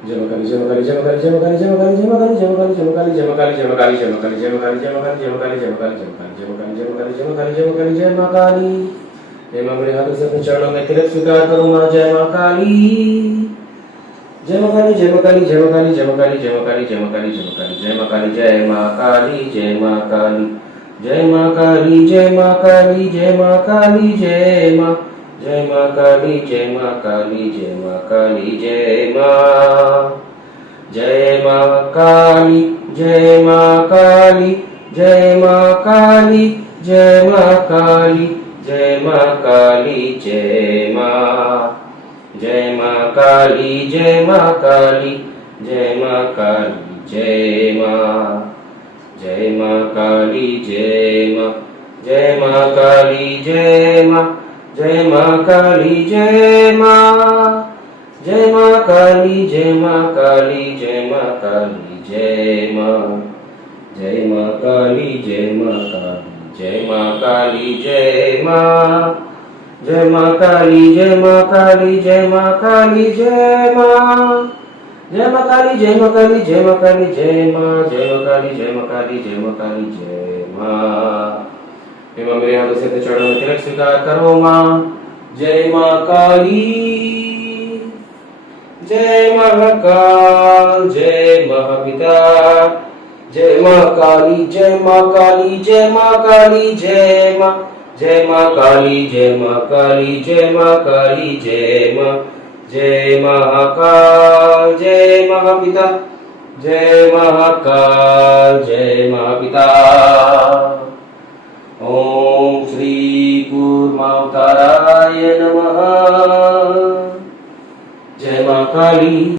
Jamakali, Jamakali, Jamakali, Jamakali, Jamakali, Jamakali, Jamakali, Jamakali, Jamakali, Jamakali, Jamakali, Jamakali, Jamakali, Jamakali, Jamakali, Jamakali, Jamakali, Jamakali, Jamakali, Jai मां काली। जय मां मेरे हाथों से अपने चरणों में तिलक स्वीकार करो मां। जय मां काली। जय मां काली, जय मां काली, जय मां काली, जय मां काली, जय मां काली, जय मां काली, जय मां काली, जय मां काली, जय मां काली, जय मां काली, जय मां काली, जय मां काली, जय मां काली, जय मां, जय मां काली, जय मां काली, जय मां काली, जय मां, जय मां काली, जय मां काली, जय मां काली, जय मां काली, जय मां काली, जय मां, जय मां काली, जय मां काली, जय मां काली, जय मां, जय मां काली, जय मां, जय मां काली, जय मां, जय मां काली, जय मां, जय मां काली, जय मां काली, जय मां काली, जय मां, जय मां काली, जय मां काली, जय मां काली, जय मां, जय मां काली, जय मां काली, जय मां काली, जय मां, जय मां काली, जय मां काली, जय मां काली, जय मां, जय मां काली, जय मां काली, जय मां काली, जय मां। हे मां मेरे हाथों से अपने चरणों में तिलक स्वीकार करो मां। जय मां काली, जय महाकाल, जय महापिता, जय मां काली, जय मां काली, जय मां काली, जय मां, जय मां काली, जय मां काली, जय मां काली, जय मां, जय महाकाल, जय महापिता, जय महाकाल, जय महापिता। ओम श्री कूर्मावताराय नमः। जय मां काली।